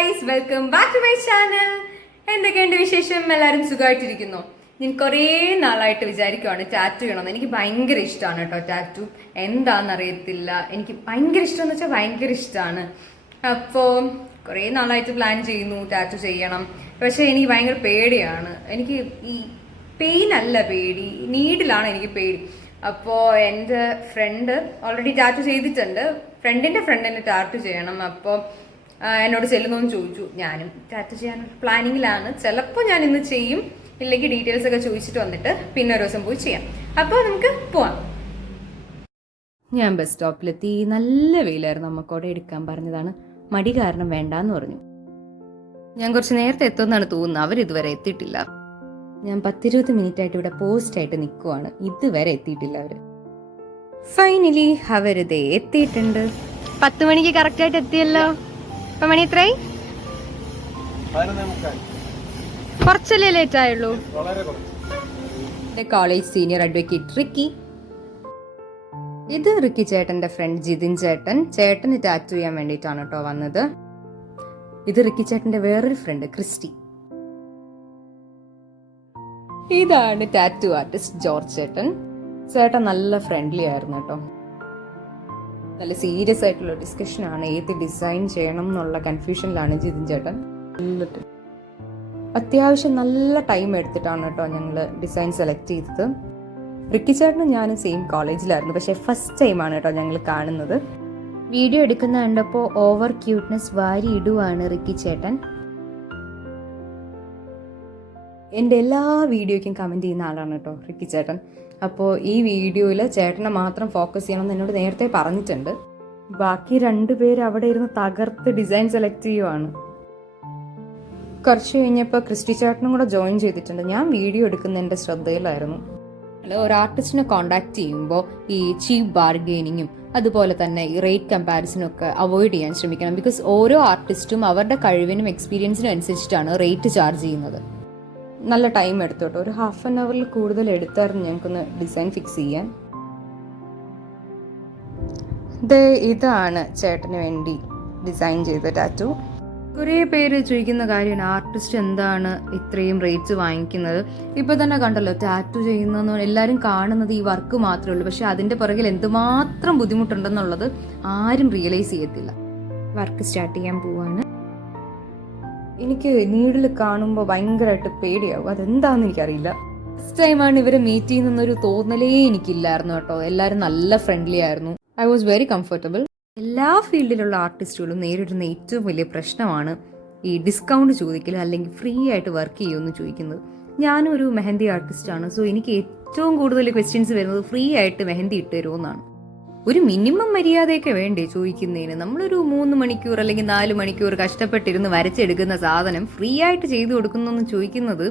Guys, welcome back to my channel. എന്തൊക്കെയുണ്ട് വിശേഷം? എല്ലാവരും സുഖമായിട്ടിരിക്കുന്നു. ഞാൻ കുറേ നാളായിട്ട് വിചാരിക്കുവാണ് ടാറ്റു ചെയ്യണമെന്ന്. എനിക്ക് ഭയങ്കര ഇഷ്ടമാണ് കേട്ടോ ടാറ്റു. എന്താണെന്നറിയത്തില്ല, എനിക്ക് ഭയങ്കര ഇഷ്ടമെന്ന് വെച്ചാൽ ഭയങ്കര ഇഷ്ടമാണ്. അപ്പോൾ കുറേ നാളായിട്ട് പ്ലാൻ ചെയ്യുന്നു ടാറ്റു ചെയ്യണം. പക്ഷേ എനിക്ക് ഭയങ്കര പേടിയാണ്. എനിക്ക് ഈ പെയിൻ അല്ല പേടി, നീഡിലാണ് എനിക്ക് പേടി. അപ്പോൾ എൻ്റെ ഫ്രണ്ട് ഓൾറെഡി ടാറ്റു ചെയ്തിട്ടുണ്ട്. ഫ്രണ്ടിൻ്റെ ഫ്രണ്ടിന് ടാറ്റു ചെയ്യണം. അപ്പോൾ എന്നോട് ചെല്ലുന്നോന്ന് ചോദിച്ചു. ഞാനും ടാറ്റു ചെയ്യാനുള്ള പ്ലാനിങ്ങിലാണ്. ചിലപ്പോൾ ഞാൻ ഇന്ന് ചെയ്യും, ഇല്ലെങ്കിൽ ഡീറ്റെയിൽസ് ഒക്കെ ചോദിച്ചിട്ട് വന്നിട്ട് പിന്നെ ഒരു ദിവസം പോയി ചെയ്യാം. അപ്പോൾ നമുക്ക് പോവാം. ഞാൻ ബസ് സ്റ്റോപ്പിലെത്തി. നല്ല വെയിലായിരുന്നു. നമുക്കോടെ എടുക്കാൻ പറഞ്ഞതാണ്. മടി കാരണം വേണ്ടാന്ന് പറഞ്ഞു. ഞാൻ കുറച്ച് നേരത്തെ എത്തുമെന്നാണ് തോന്നുന്നത്. അവരിതുവരെ എത്തിയിട്ടില്ല. ഞാൻ 10-20 മിനിറ്റ് ആയിട്ട് ഇവിടെ പോസ്റ്റ് ആയിട്ട് നിൽക്കുവാണ്. ഇതുവരെ എത്തിയിട്ടില്ല അവര്. ഫൈനലി അവരിതേ എത്തിയിട്ടുണ്ട്. 10 മണിക്ക് കറക്റ്റ് ആയിട്ട് എത്തിയല്ലോ. ഇപ്പൊ മണി എത്രയായി? കുറച്ചല്ലേ ലേറ്റ് ആയുള്ളൂ. College senior advocate Ricky. ഇത് റിക്കി ചേട്ടന്റെ ഫ്രണ്ട് ജിതിൻ ചേട്ടൻ. ചേട്ടന് ടാറ്റു ചെയ്യാൻ വേണ്ടിയിട്ടാണ് കേട്ടോ വന്നത്. ഇത് റിക്കി ചേട്ടന്റെ വേറൊരു ഫ്രണ്ട് ക്രിസ്റ്റി. ഇതാണ് ടാറ്റു ആർട്ടിസ്റ്റ് ജോർജ് ചേട്ടൻ. ചേട്ടൻ നല്ല ഫ്രണ്ട്ലി ആയിരുന്നു കേട്ടോ. നല്ല സീരിയസ് ആയിട്ടുള്ള ഡിസ്കഷൻ ആണ്. ഏത് ഡിസൈൻ ചെയ്യണം എന്നുള്ള കൺഫ്യൂഷനിലാണ് ജിതിൻ ചേട്ടൻ. അത്യാവശ്യം നല്ല ടൈം എടുത്തിട്ടാണ് കേട്ടോ ഞങ്ങൾ ഡിസൈൻ സെലക്ട് ചെയ്തത്. റിക്കി ചേട്ടനും ഞാനും സെയിം കോളേജിലായിരുന്നു. പക്ഷെ ഫസ്റ്റ് ടൈമാണ് കേട്ടോ ഞങ്ങൾ കാണുന്നത്. വീഡിയോ എടുക്കുന്ന കണ്ടപ്പോൾ ഓവർ ക്യൂട്ട്നെസ് വാരി ഇടുവാണ് റിക്കി ചേട്ടൻ. എൻ്റെ എല്ലാ വീഡിയോയ്ക്കും കമൻറ്റ് ചെയ്യുന്ന ആളാണ് കേട്ടോ റിക്കി ചേട്ടൻ. അപ്പോൾ ഈ വീഡിയോയിൽ ചേട്ടനെ മാത്രം ഫോക്കസ് ചെയ്യണമെന്ന് എന്നോട് നേരത്തെ പറഞ്ഞിട്ടുണ്ട്. ബാക്കി 2 പേര് അവിടെ ഇരുന്ന് തകർത്ത് ഡിസൈൻ സെലക്ട് ചെയ്യുവാണ്. കുറച്ച് കഴിഞ്ഞപ്പോൾ ക്രിസ്റ്റി ചേട്ടനും കൂടെ ജോയിൻ ചെയ്തിട്ടുണ്ട്. ഞാൻ വീഡിയോ എടുക്കുന്നതിൻ്റെ ശ്രദ്ധയിലായിരുന്നു. ഒരു ആർട്ടിസ്റ്റിനെ കോണ്ടാക്ട് ചെയ്യുമ്പോൾ ഈ ചീപ്പ് ബാർഗെയിനിങ്ങും അതുപോലെ തന്നെ ഈ റേറ്റ് കമ്പാരിസണും ഒക്കെ അവോയ്ഡ് ചെയ്യാൻ ശ്രമിക്കണം. ബിക്കോസ് ഓരോ ആർട്ടിസ്റ്റും അവരുടെ കഴിവിനും എക്സ്പീരിയൻസിനും അനുസരിച്ചിട്ടാണ് റേറ്റ് ചാർജ് ചെയ്യുന്നത്. നല്ല ടൈം എടുത്തു കേട്ടോ. ഒരു ഹാഫ് ആൻ അവറിൽ കൂടുതൽ എടുത്തായിരുന്നു ഞങ്ങൾക്കൊന്ന് ഡിസൈൻ ഫിക്സ് ചെയ്യാൻ. ഇതാണ് ചേട്ടന് വേണ്ടി ഡിസൈൻ ചെയ്ത ടാറ്റു. കുറേ പേര് ചോദിക്കുന്ന കാര്യമാണ് ആർട്ടിസ്റ്റ് എന്താണ് ഇത്രയും റേറ്റ്സ് വാങ്ങിക്കുന്നത്. ഇപ്പൊ തന്നെ കണ്ടല്ലോ, ടാറ്റു ചെയ്യുന്ന എല്ലാവരും കാണുന്നത് ഈ വർക്ക് മാത്രമേ ഉള്ളൂ. പക്ഷെ അതിന്റെ പുറകിൽ എന്തുമാത്രം ബുദ്ധിമുട്ടുണ്ടെന്നുള്ളത് ആരും റിയലൈസ് ചെയ്യത്തില്ല. വർക്ക് സ്റ്റാർട്ട് ചെയ്യാൻ പോവാണ്. എനിക്ക് നീഡിൽ കാണുമ്പോൾ ഭയങ്കരമായിട്ട് പേടിയാവും. അതെന്താണെന്ന് എനിക്കറിയില്ല. ഫസ്റ്റ് ടൈമാണ് ഇവരെ മീറ്റ് ചെയ്യുന്നൊരു തോന്നലേ എനിക്കില്ലായിരുന്നു കേട്ടോ. എല്ലാവരും നല്ല ഫ്രണ്ട്ലി ആയിരുന്നു. I was very comfortable. എല്ലാ ഫീൽഡിലുള്ള ആർട്ടിസ്റ്റുകളും നേരിടുന്ന ഏറ്റവും വലിയ പ്രശ്നമാണ് ഈ ഡിസ്കൗണ്ട് ചോദിക്കൽ, അല്ലെങ്കിൽ ഫ്രീ ആയിട്ട് വർക്ക് ചെയ്യുമെന്ന് ചോദിക്കുന്നത്. ഞാനും ഒരു മെഹന്തി ആർട്ടിസ്റ്റാണ്. സോ എനിക്ക് ഏറ്റവും കൂടുതൽ ക്വസ്റ്റ്യൻസ് വരുന്നത് ഫ്രീ ആയിട്ട് മെഹന്തി ഇട്ട് തരുമെന്നാണ്. ഒരു മിനിമം മര്യാദയൊക്കെ വേണ്ടേ ചോദിക്കുന്നതിന്? നമ്മളൊരു 3 മണിക്കൂർ അല്ലെങ്കിൽ 4 മണിക്കൂർ കഷ്ടപ്പെട്ടിരുന്ന് വരച്ചെടുക്കുന്ന സാധനം ഫ്രീ ആയിട്ട് ചെയ്തു കൊടുക്കുന്നു ചോദിക്കുന്നത്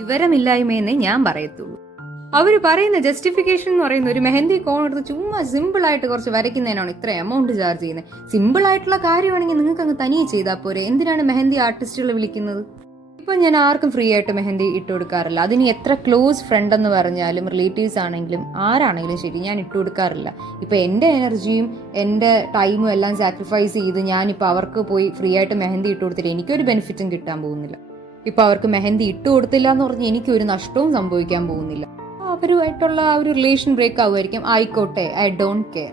വിവരമില്ലായ്മയെന്നേ ഞാൻ പറയത്തുള്ളൂ. അവർ പറയുന്ന ജസ്റ്റിഫിക്കേഷൻ എന്ന് പറയുന്ന ഒരു മെഹന്തി കോൺ എടുത്ത് ചുമ്മാ സിമ്പിൾ ആയിട്ട് കുറച്ച് വരയ്ക്കുന്നതിനാണ് ഇത്ര എമൗണ്ട് ചാർജ് ചെയ്യുന്നത്. സിമ്പിൾ ആയിട്ടുള്ള കാര്യമാണെങ്കിൽ നിങ്ങൾക്ക് അങ്ങ് തനിയെ ചെയ്താൽ പോരെ. എന്തിനാണ് മെഹന്തി ആർട്ടിസ്റ്റുകളെ വിളിക്കുന്നത്? ഇപ്പൊ ഞാൻ ആർക്കും ഫ്രീ ആയിട്ട് മെഹന്തി ഇട്ട് കൊടുക്കാറില്ല. അതിന് എത്ര ക്ലോസ് ഫ്രണ്ട് എന്ന് പറഞ്ഞാലും റിലേറ്റീവ്സ് ആണെങ്കിലും ആരാണെങ്കിലും ശരി, ഞാൻ ഇട്ട് കൊടുക്കാറില്ല. ഇപ്പൊ എന്റെ എനർജിയും എന്റെ ടൈമും എല്ലാം സാക്രിഫൈസ് ചെയ്ത് ഞാനിപ്പോൾ അവർക്ക് പോയി ഫ്രീ ആയിട്ട് മെഹന്തി ഇട്ട് കൊടുത്തിട്ട് എനിക്കൊരു ബെനിഫിറ്റും കിട്ടാൻ പോകുന്നില്ല. ഇപ്പൊ അവർക്ക് മെഹന്തി ഇട്ട് കൊടുത്തില്ല എന്ന് പറഞ്ഞ് എനിക്കൊരു നഷ്ടവും സംഭവിക്കാൻ പോകുന്നില്ല. അവരുമായിട്ടുള്ള ആ ഒരു റിലേഷൻ ബ്രേക്ക് ആവുമായിരിക്കും. ആയിക്കോട്ടെ, ഐ ഡോണ്ട് കെയർ.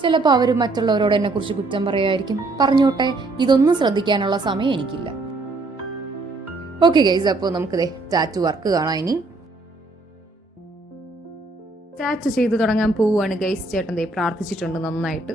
ചിലപ്പോൾ അവർ മറ്റുള്ളവരോട് എന്നെ കുറിച്ച് കുറ്റം പറയുമായിരിക്കും. പറഞ്ഞോട്ടെ, ഇതൊന്നും ശ്രദ്ധിക്കാനുള്ള സമയം എനിക്കില്ല. ഓക്കെ ഗൈസ്, അപ്പോൾ നമുക്ക് ടാറ്റു വർക്ക് കാണാം. ഇനി ടാറ്റു ചെയ്ത് തുടങ്ങാൻ പോവുകയാണ് ഗൈസ്. ചേട്ടൻ പ്രാർത്ഥിച്ചിട്ടുണ്ട് നന്നായിട്ട്.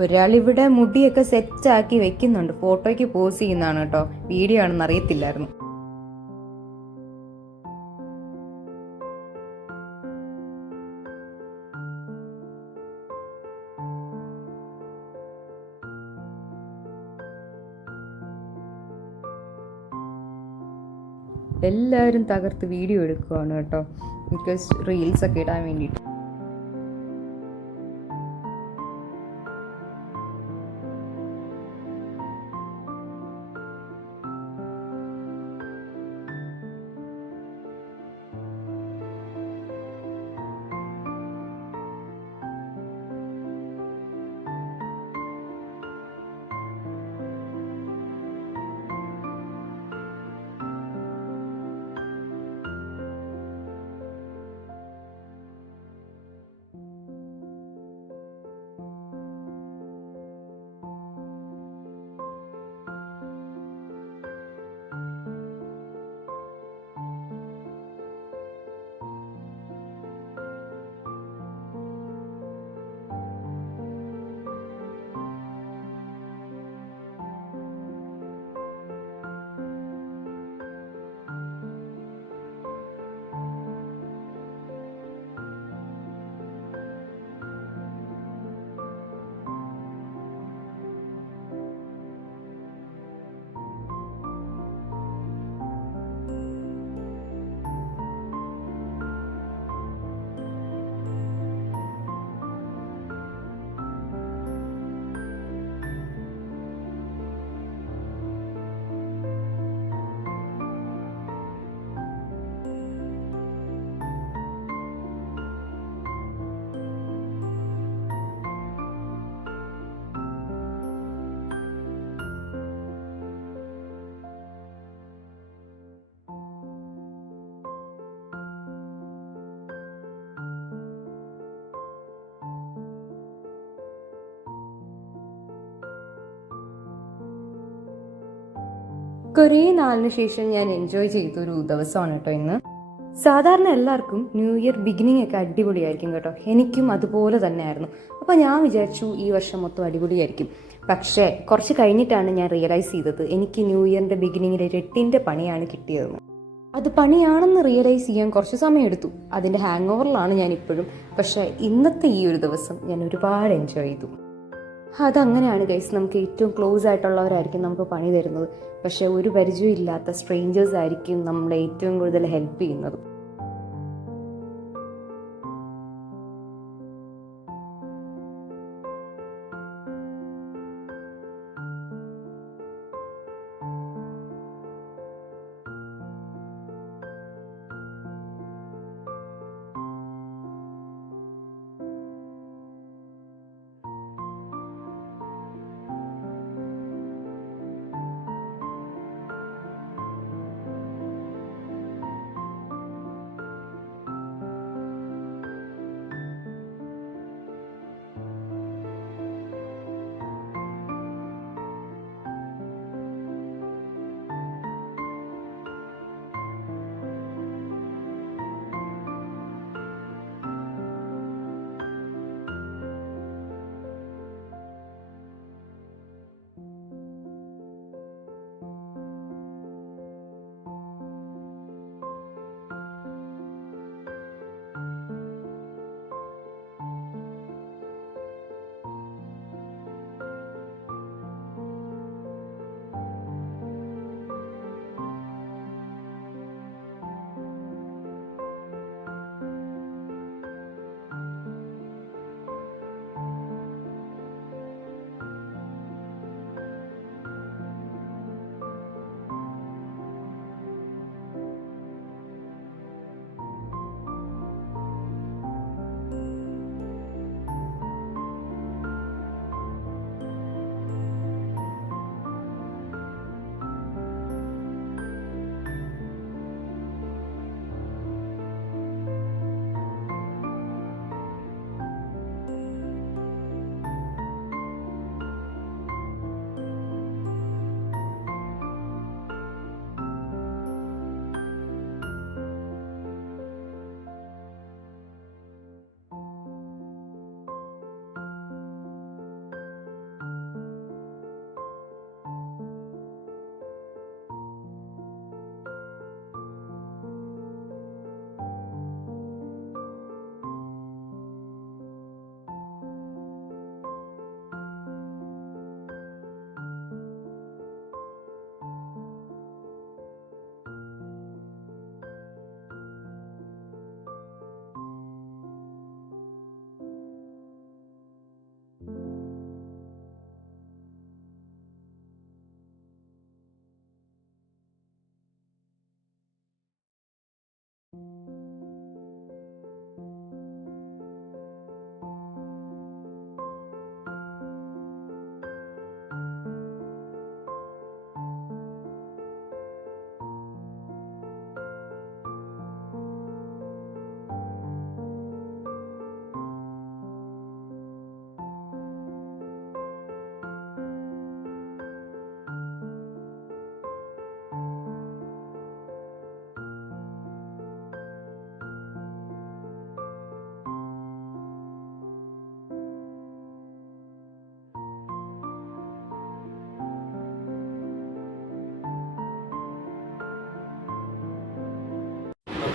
ഒരാളിവിടെ മുടിയൊക്കെ സെറ്റാക്കി വെക്കുന്നുണ്ട്, ഫോട്ടോയ്ക്ക് പോസ് ചെയ്യുന്നതാണ് കേട്ടോ, വീഡിയോ ആണെന്ന് അറിയത്തില്ലായിരുന്നു. എല്ലാവരും തകർത്ത് വീഡിയോ എടുക്കുവാണ് കേട്ടോ, ബിക്കോസ് റീൽസൊക്കെ ഇടാൻ വേണ്ടിയിട്ട്. കുറേ നാളിന് ശേഷം ഞാൻ എൻജോയ് ചെയ്തൊരു ദിവസമാണ് കേട്ടോ ഇന്ന്. സാധാരണ എല്ലാവർക്കും ന്യൂ ഇയർ ബിഗിനിങ് ഒക്കെ അടിപൊളിയായിരിക്കും കേട്ടോ, എനിക്കും അതുപോലെ തന്നെ ആയിരുന്നു. അപ്പോൾ ഞാൻ വിചാരിച്ചു ഈ വർഷം മൊത്തം അടിപൊളിയായിരിക്കും. പക്ഷേ കുറച്ച് കഴിഞ്ഞിട്ടാണ് ഞാൻ റിയലൈസ് ചെയ്തത് എനിക്ക് ന്യൂ ഇയറിൻ്റെ ബിഗിനിങ്ങിൽ 8ന്റെ പണിയാണ് കിട്ടിയതെന്ന്. അത് പണിയാണെന്ന് റിയലൈസ് ചെയ്യാൻ കുറച്ച് സമയം എടുത്തു. അതിൻ്റെ ഹാങ് ഓവറിലാണ് ഞാൻ ഇപ്പോഴും. പക്ഷേ ഇന്നത്തെ ഈ ഒരു ദിവസം ഞാൻ ഒരുപാട് എൻജോയ് ചെയ്തു. അതങ്ങനെയാണ് ഗൈസ്, നമുക്ക് ഏറ്റവും ക്ലോസ് ആയിട്ടുള്ളവരായിരിക്കും നമുക്ക് പണി തരുന്നത്. പക്ഷേ ഒരു പരിചയം ഇല്ലാത്ത സ്ട്രേഞ്ചേഴ്സ് ആയിരിക്കും നമ്മളെ ഏറ്റവും കൂടുതൽ ഹെൽപ്പ് ചെയ്യുന്നത്.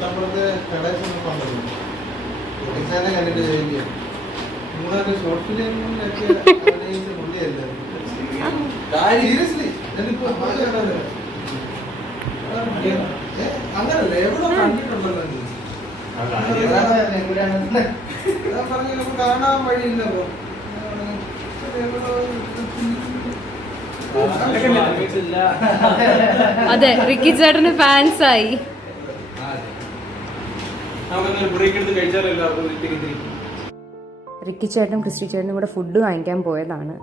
നമ്മളത് കടേശൊന്നും പറഞ്ഞു കണ്ടിട്ട് ചോദിക്കുക നിങ്ങളൊക്കെ ഷോർട്ട് ഫിലിമിലൊക്കെ അഭിനയിച്ച പുള്ളിയല്ലേ സീരിയസ്ലി എന്നിപ്പോ അങ്ങനല്ല എവിടെ കണ്ടിട്ടുണ്ടല്ലോ പറഞ്ഞു കാണാൻ വഴിയില്ല അതെ റിക്കി ചേട്ടന് ഫാൻസ് ആയി. റിക്കി ചേട്ടനും ക്രിസ്റ്റി ചേട്ടനും കൂടെ ഫുഡ് വാങ്ങിക്കാൻ പോയതാണ്.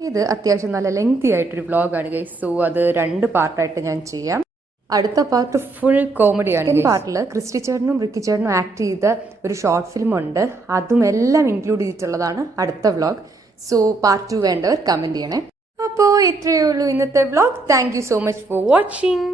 ഇത് അത്യാവശ്യം നല്ല ലെങ്തി ആയിട്ടൊരു വ്ളോഗാണ് ഗൈസ്. സോ അത് 2 പാർട്ടായിട്ട് ഞാൻ ചെയ്യാം. അടുത്ത പാർട്ട് ഫുൾ കോമഡിയാണ്. ഈ പാർട്ടിൽ ക്രിസ്റ്റി ചേട്ടനും റിക്കി ചേട്ടനും ആക്ട് ചെയ്ത ഒരു ഷോർട്ട് ഫിലിം ഉണ്ട്. അതും എല്ലാം ഇൻക്ലൂഡ് ചെയ്തിട്ടുള്ളതാണ് അടുത്ത വ്ളോഗ്. സോ പാർട്ട് 2 വേണ്ടവർ കമന്റ് ചെയ്യണേ. അപ്പോൾ ഇത്രയേ ഉള്ളൂ ഇന്നത്തെ vlog. Thank you so much for watching.